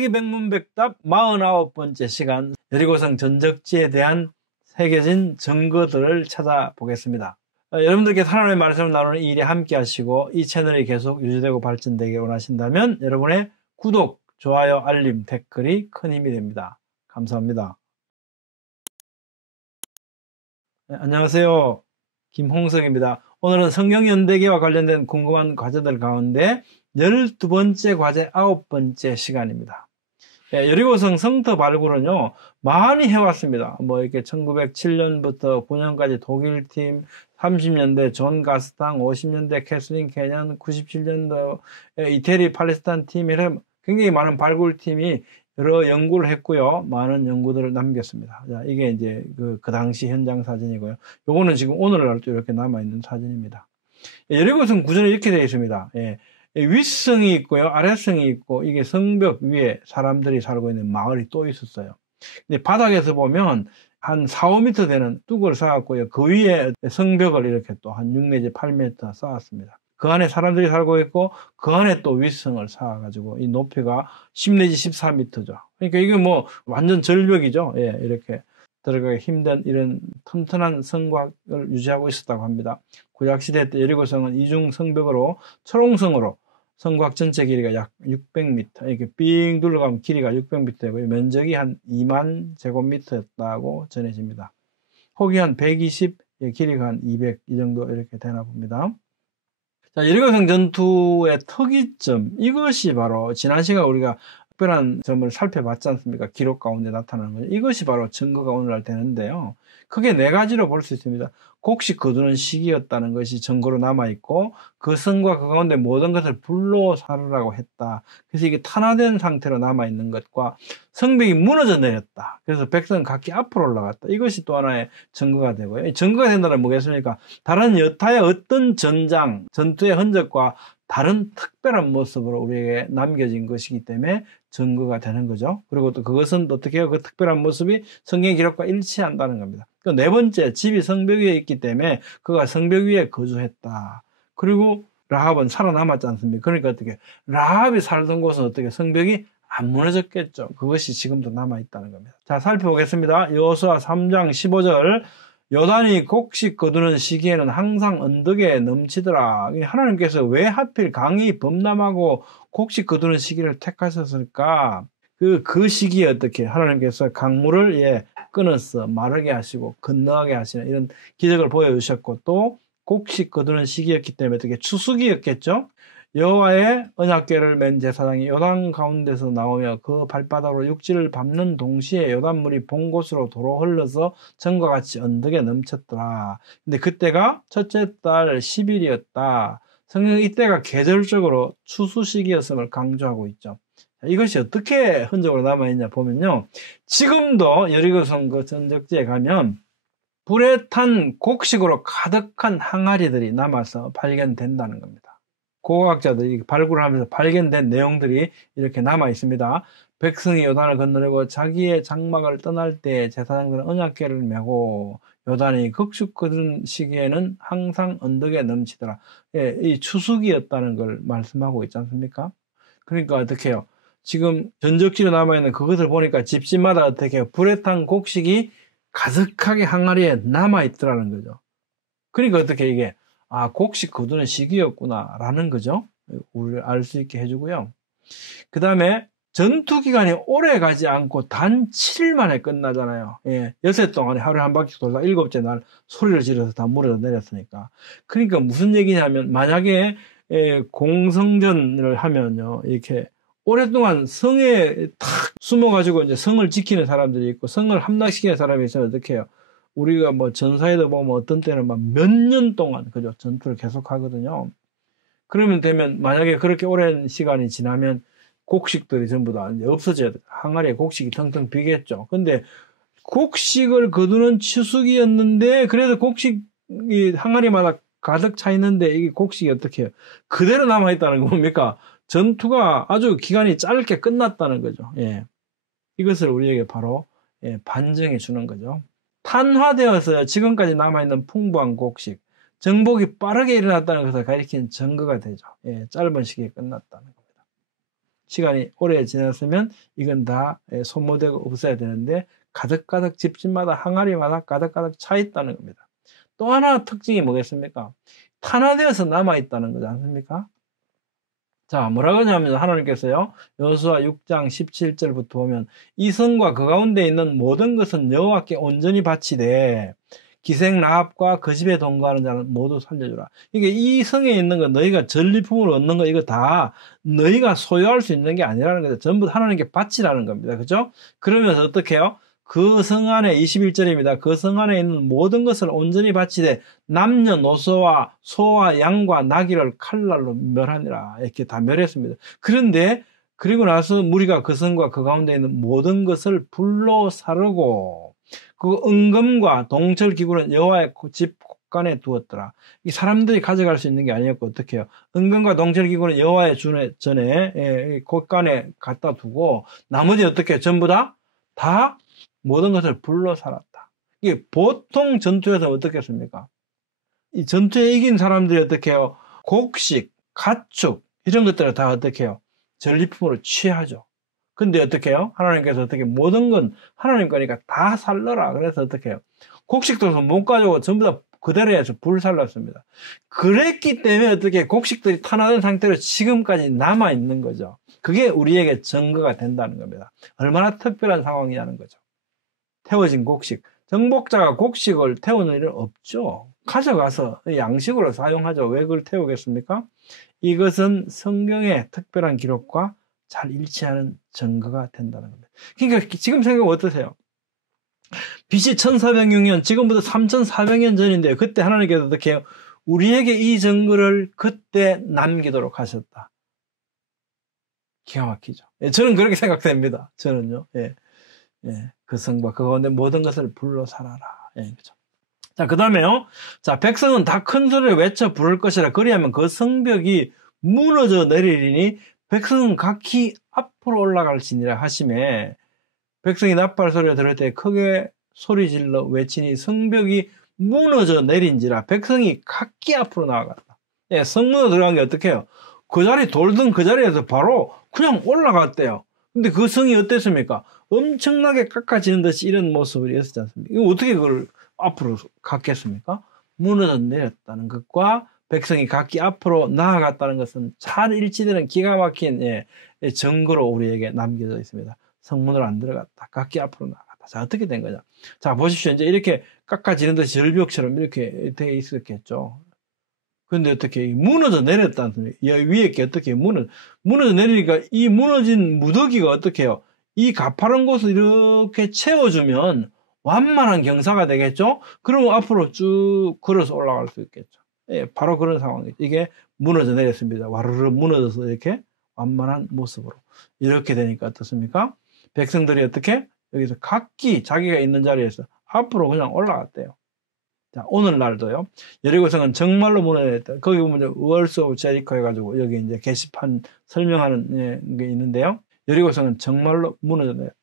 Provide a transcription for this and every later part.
신세계 백문백답 49번째 시간, 여리고성 전적지에 대한 새겨진 증거들을 찾아보겠습니다. 여러분들께 하나님의 말씀을 나누는 이 일에 함께 하시고 이 채널이 계속 유지되고 발전되길 원하신다면 여러분의 구독, 좋아요, 알림, 댓글이 큰 힘이 됩니다. 감사합니다. 안녕하세요. 김홍석입니다. 오늘은 성경연대기와 관련된 궁금한 과제들 가운데 12번째 과제 9번째 시간입니다. 여리고성 성터 발굴은요, 많이 해왔습니다. 이렇게 1907년부터 9년까지 독일팀, 30년대 존 가스탕, 50년대 캐슬린 캐년, 97년도 이태리 팔레스타인 팀, 이런 굉장히 많은 발굴팀이 여러 연구를 했고요. 많은 연구들을 남겼습니다. 자, 이게 이제 그 당시 현장 사진이고요. 요거는 지금 오늘날도 이렇게 남아있는 사진입니다. 여리고성 구조는 이렇게 되어 있습니다. 윗성이 있고요, 아래성이 있고, 이게 성벽 위에 사람들이 살고 있는 마을이 또 있었어요. 근데 바닥에서 보면 한 4, 5m 되는 뚝을 쌓았고요. 그 위에 성벽을 이렇게 또 한 6 내지 8m 쌓았습니다. 그 안에 사람들이 살고 있고, 그 안에 또 윗성을 쌓아가지고, 이 높이가 10 내지 14m죠. 그러니까 이게 완전 절벽이죠. 이렇게 들어가기 힘든 이런 튼튼한 성곽을 유지하고 있었다고 합니다. 구약시대 때 여리고성은 이중 성벽으로 철옹성으로 성곽 전체 길이가 약 600m, 이렇게 삥 둘러가면 길이가 600m고요. 면적이 한 2만 제곱미터였다고 전해집니다. 폭이 한 120, 길이가 한 200, 이 정도 이렇게 되나 봅니다. 자, 여리고성 전투의 특이점, 이것이 바로 지난 시간 우리가 특별한 점을 살펴봤지 않습니까? 기록 가운데 나타나는 거죠. 이것이 바로 증거가 오늘날 되는데요. 크게 4가지로 볼 수 있습니다. 곡식 거두는 시기였다는 것이 증거로 남아있고, 그 성과 그 가운데 모든 것을 불로 사르라고 했다. 그래서 이게 탄화된 상태로 남아있는 것과 성벽이 무너져 내렸다. 그래서 백성 각기 앞으로 올라갔다. 이것이 또 하나의 증거가 되고요. 이 증거가 된다는 뭐겠습니까? 다른 여타의 어떤 전장, 전투의 흔적과 다른 특별한 모습으로 우리에게 남겨진 것이기 때문에 증거가 되는 거죠. 그리고 또 그것은 어떻게 해요? 그 특별한 모습이 성경 기록과 일치한다는 겁니다. 또 4번째, 집이 성벽 위에 있기 때문에 그가 성벽 위에 거주했다. 그리고 라합은 살아남았지 않습니까? 그러니까 어떻게, 라합이 살던 곳은 어떻게 성벽이 안 무너졌겠죠. 그것이 지금도 남아있다는 겁니다. 자, 살펴보겠습니다. 여호수아 3장 15절. 요단이 곡식 거두는 시기에는 항상 언덕에 넘치더라. 하나님께서 왜 하필 강이 범람하고 곡식 거두는 시기를 택하셨을까? 그 시기에 어떻게 하나님께서 강물을 끊어서 마르게 하시고 건너가게 하시는 이런 기적을 보여주셨고, 또 곡식 거두는 시기였기 때문에 어떻게 추수기였겠죠? 여호와의 언약궤를 맨 제사장이 요단 가운데서 나오며 그 발바닥으로 육지를 밟는 동시에 요단물이 본 곳으로 도로 흘러서 전과 같이 언덕에 넘쳤더라. 근데 그때가 첫째 달 10일이었다. 성경 이때가 계절적으로 추수 시기였음을 강조하고 있죠. 이것이 어떻게 흔적으로 남아있냐 보면요. 지금도 여리고성 그 전적지에 가면 불에 탄 곡식으로 가득한 항아리들이 남아서 발견된다는 겁니다. 고고학자들이 발굴을 하면서 발견된 내용들이 이렇게 남아 있습니다. 백성이 요단을 건너려고 자기의 장막을 떠날 때 제사장들은 언약궤를 메고 요단이 곡식 거두는 시기에는 항상 언덕에 넘치더라. 이 추수기였다는 걸 말씀하고 있지 않습니까? 그러니까 어떻게 해요? 지금 전적지로 남아있는 그것을 보니까 집집마다 어떻게 해요? 불에 탄 곡식이 가득하게 항아리에 남아있더라는 거죠. 그러니까 어떻게 이게 곡식 거두는 시기였구나 라는 거죠. 우리를 알 수 있게 해주고요. 그 다음에 전투 기간이 오래 가지 않고 단 7일 만에 끝나잖아요. 여세 동안에 하루에 한 바퀴 돌다 7째 날 소리를 지르서 다 무너져 내렸으니까. 그러니까 무슨 얘기냐면, 만약에 공성전을 하면요, 이렇게 오랫동안 성에 탁 숨어가지고 이제 성을 지키는 사람들이 있고 성을 함락시키는 사람이 있으면 어떻게 해요? 우리가 전사에도 보면 어떤 때는 막 몇 년 동안, 그죠? 전투를 계속 하거든요. 그러면 되면, 만약에 그렇게 오랜 시간이 지나면 곡식들이 전부 다 이제 없어져야 돼요. 항아리에 곡식이 텅텅 비겠죠. 근데 곡식을 거두는 추수기였는데, 그래도 곡식이 항아리마다 가득 차 있는데, 이게 곡식이 어떻게 해요? 그대로 남아있다는 거 뭡니까? 전투가 아주 기간이 짧게 끝났다는 거죠. 이것을 우리에게 바로 반증해 주는 거죠. 탄화되어서 지금까지 남아있는 풍부한 곡식, 정복이 빠르게 일어났다는 것을 가리키는 증거가 되죠. 짧은 시기에 끝났다는 겁니다. 시간이 오래 지났으면 이건 다 소모되고 없어야 되는데 가득가득 집집마다 항아리마다 가득가득 차 있다는 겁니다. 또 하나 특징이 뭐겠습니까? 탄화되어서 남아있다는 거지 않습니까? 자, 뭐라고 하냐면 하나님께서요, 여호수아 6장 17절부터 보면 이 성과 그 가운데 있는 모든 것은 여호와께 온전히 바치되 기생 라합과 그 집에 동거하는 자는 모두 살려주라. 이게 이 성에 있는 거 너희가 전리품으로 얻는 거 이거 다 너희가 소유할 수 있는 게 아니라는 거죠. 전부 하나님께 바치라는 겁니다. 그죠? 그러면서 어떻게 해요? 그 성 안에 21절입니다. 그 성 안에 있는 모든 것을 온전히 바치되 남녀노소와 소와 양과 나귀를 칼날로 멸하니라. 이렇게 다 멸했습니다. 그런데 그리고 나서 무리가 그 성과 그 가운데 있는 모든 것을 불로 사르고 그 은금과 동철 기구는 여호와의 집 곳간에 두었더라. 이 사람들이 가져갈 수 있는 게 아니었고 어떻게 해요? 은금과 동철 기구는 여호와의 전에 곳간에 갖다 두고 나머지 어떻게 해요? 전부 다 모든 것을 불로 살았다. 이게 보통 전투에서 어떻겠습니까? 이 전투에 이긴 사람들이 어떻게 해요? 곡식, 가축 이런 것들을 다 어떻게 해요? 전리품으로 취하죠. 근데 어떻게 해요? 하나님께서 어떻게 모든 건 하나님 거니까 다 살러라. 그래서 어떻게 해요? 곡식도 못 가지고 전부 다 그대로 해서 불 살랐습니다. 그랬기 때문에 어떻게 곡식들이 탄화된 상태로 지금까지 남아 있는 거죠. 그게 우리에게 증거가 된다는 겁니다. 얼마나 특별한 상황이냐는 거죠. 태워진 곡식. 정복자가 곡식을 태우는 일은 없죠. 가져가서 양식으로 사용하죠. 왜 그걸 태우겠습니까? 이것은 성경의 특별한 기록과 잘 일치하는 증거가 된다는 겁니다. 그러니까 지금 생각하면 어떠세요? BC 1406년, 지금부터 3400년 전인데 그때 하나님께서 어떻게 해요? 우리에게 이 증거를 그때 남기도록 하셨다. 기가 막히죠. 저는 그렇게 생각됩니다. 저는요. 그 성과 그 가운데 모든 것을 불러 살아라. 그렇죠. 자, 그 다음에요. 자, 백성은 다 큰 소리를 외쳐 부를 것이라. 그리하면 그 성벽이 무너져 내리리니 백성은 각기 앞으로 올라갈지니라 하시매 백성이 나팔 소리를 들을 때 크게 소리질러 외치니 성벽이 무너져 내린지라 백성이 각기 앞으로 나아갔다. 성문으로 들어간 게 어떻게 해요? 그 자리 돌던 그 자리에서 바로 그냥 올라갔대요. 근데 그 성이 어땠습니까? 엄청나게 깎아지는 듯이 이런 모습이 있었지 않습니까? 이거 어떻게 그걸 앞으로 갔겠습니까? 무너져 내렸다는 것과 백성이 각기 앞으로 나아갔다는 것은 잘 일치되는 기가 막힌 증거로 우리에게 남겨져 있습니다. 성문으로 안 들어갔다. 각기 앞으로 나아갔다. 자, 어떻게 된 거냐? 자, 보십시오. 이제 이렇게 깎아지는 듯이 절벽처럼 이렇게 돼 있었겠죠. 근데 어떻게 무너져 내렸다는 소리. 위에 게 어떻게 무너져 내리니까 이 무너진 무더기가 어떻게 해요? 이 가파른 곳을 이렇게 채워주면 완만한 경사가 되겠죠? 그러면 앞으로 쭉 걸어서 올라갈 수 있겠죠. 바로 그런 상황이죠. 이게 무너져 내렸습니다. 와르르 무너져서 이렇게 완만한 모습으로. 이렇게 되니까 어떻습니까? 백성들이 어떻게? 여기서 각기 자기가 있는 자리에서 앞으로 그냥 올라갔대요. 자, 오늘날도요. 여리고성은 정말로 무너졌다. 거기 보면 월스 오브 제리코 해가지고 여기 이제 게시판 설명하는 게 있는데요. 여리고성은 정말로 무너져 내렸다.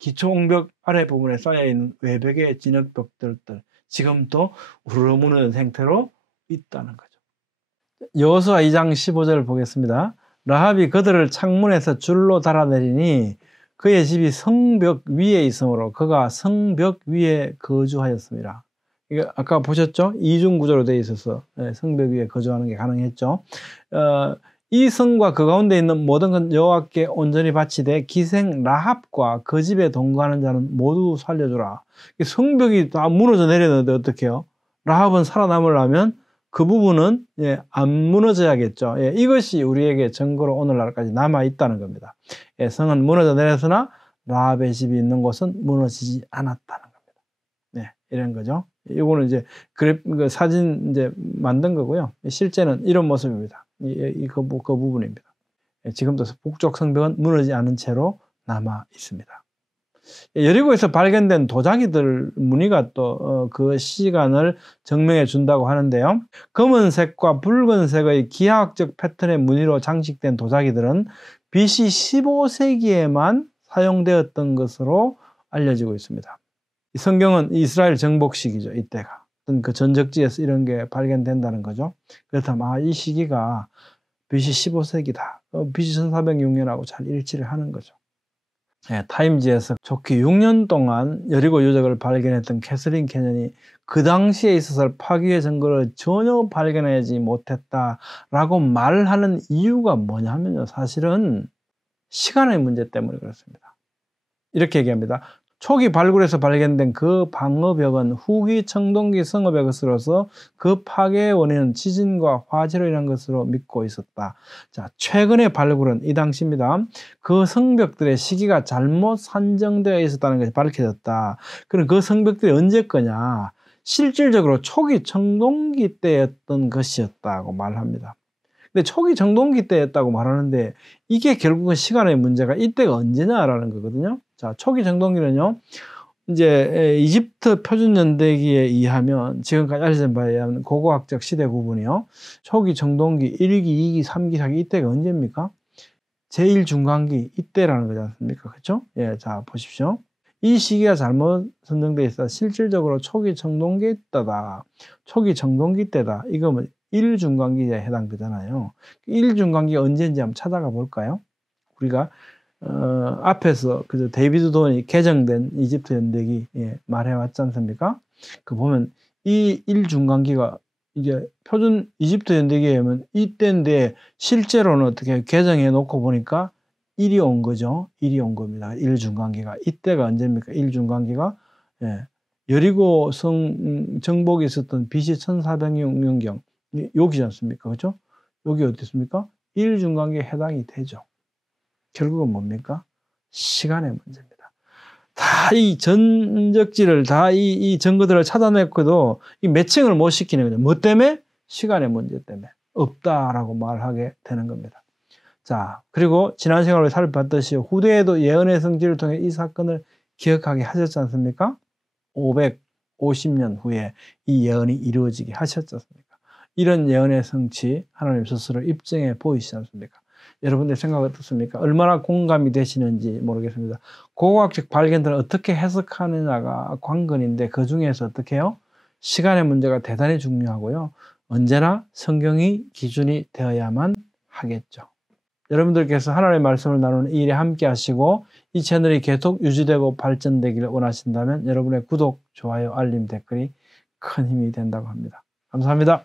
기초옹벽 아래 부분에 쌓여있는 외벽의 진흙벽들 지금도 우르르 무너진 상태로 있다는 거죠. 여호수아 2장 15절을 보겠습니다. 라합이 그들을 창문에서 줄로 달아내리니 그의 집이 성벽 위에 있으므로 그가 성벽 위에 거주하였습니다. 이거 아까 보셨죠? 이중 구조로 되어 있어서 성벽 위에 거주하는 게 가능했죠. 이 성과 그 가운데 있는 모든 건 여호와께 온전히 바치되 기생 라합과 그 집에 동거하는 자는 모두 살려주라. 성벽이 다 무너져 내렸는데 어떻게 해요? 라합은 살아남으려면 그 부분은 안 무너져야겠죠. 이것이 우리에게 증거로 오늘날까지 남아있다는 겁니다. 성은 무너져 내렸으나 라합의 집이 있는 곳은 무너지지 않았다는 겁니다. 이런 거죠. 이거는 이제 그 사진 이제 만든 거고요. 실제는 이런 모습입니다. 그 부분입니다. 지금도 북쪽 성벽은 무너지지 않은 채로 남아 있습니다. 여리고에서 발견된 도자기들 무늬가 또 그 시간을 증명해 준다고 하는데요. 검은색과 붉은색의 기하학적 패턴의 무늬로 장식된 도자기들은 BC 15세기에만 사용되었던 것으로 알려지고 있습니다. 이 성경은 이스라엘 정복 시기죠. 이때가 어떤 그 전적지에서 이런 게 발견된다는 거죠. 그렇다면 이 시기가 BC 15세기다. BC 1406년하고 잘 일치를 하는 거죠. 타임지에서 좋게 6년 동안 여리고 유적을 발견했던 캐서린 캐년이 그 당시에 있어서 파괴의 증거를 전혀 발견하지 못했다라고 말하는 이유가 뭐냐면요. 사실은 시간의 문제 때문에 그렇습니다. 이렇게 얘기합니다. 초기 발굴에서 발견된 그 방어벽은 후기 청동기 성읍의 것으로서 그 파괴의 원인은 지진과 화재로 인한 것으로 믿고 있었다. 자, 최근의 발굴은 이 당시입니다. 그 성벽들의 시기가 잘못 산정되어 있었다는 것이 밝혀졌다. 그럼 그 성벽들이 언제 거냐? 실질적으로 초기 청동기 때였던 것이었다고 말합니다. 근데 초기 청동기 때였다고 말하는데 이게 결국은 시간의 문제가 이때가 언제냐라는 거거든요. 자, 초기 청동기는요, 이제 이집트 표준 연대기에 의하면 지금까지 알려진 바에 의하면 고고학적 시대 구분이요. 초기 청동기 1기, 2기, 3기, 4기 이때가 언제입니까? 제1중간기 이때라는 거지 않습니까? 그렇죠? 예, 자 보십시오. 이 시기가 잘못 선정되어 있어 실질적으로 초기 청동기 때다. 초기 청동기 때다. 이거 뭐 1중간기에 해당되잖아요. 1중간기가 언제인지 한번 찾아가 볼까요? 우리가 앞에서 그저 데이비드 돈이 개정된 이집트 연대기 말해왔지 않습니까? 그 보면 이 1중간기가 이게 표준 이집트 연대기에 하면 이때인데 실제로는 어떻게 개정해 놓고 보니까 1이 온 거죠. 1이 온 겁니다. 1중간기가. 이때가 언제입니까? 1중간기가 여리고 성 정복이 있었던 BC 1406년경 여기지 않습니까? 그렇죠? 여기 어디 있습니까? 1중간기에 해당이 되죠. 결국은 뭡니까? 시간의 문제입니다. 다 이 전적지를 다 이 증거들을 찾아냈고도 이 매칭을 못 시키는 거죠. 뭐 때문에? 시간의 문제 때문에. 없다라고 말하게 되는 겁니다. 자, 그리고 지난 시간에 살펴봤듯이 후대에도 예언의 성취를 통해 이 사건을 기억하게 하셨지 않습니까? 550년 후에 이 예언이 이루어지게 하셨지 않습니까? 이런 예언의 성취 하나님 스스로 입증해 보이시지 않습니까? 여러분들 생각 어떻습니까? 얼마나 공감이 되시는지 모르겠습니다. 고고학적 발견들을 어떻게 해석하느냐가 관건인데 그 중에서 어떻게 해요? 시간의 문제가 대단히 중요하고요. 언제나 성경이 기준이 되어야만 하겠죠. 여러분들께서 하나님의 말씀을 나누는 이 일에 함께 하시고 이 채널이 계속 유지되고 발전되기를 원하신다면 여러분의 구독, 좋아요, 알림, 댓글이 큰 힘이 된다고 합니다. 감사합니다.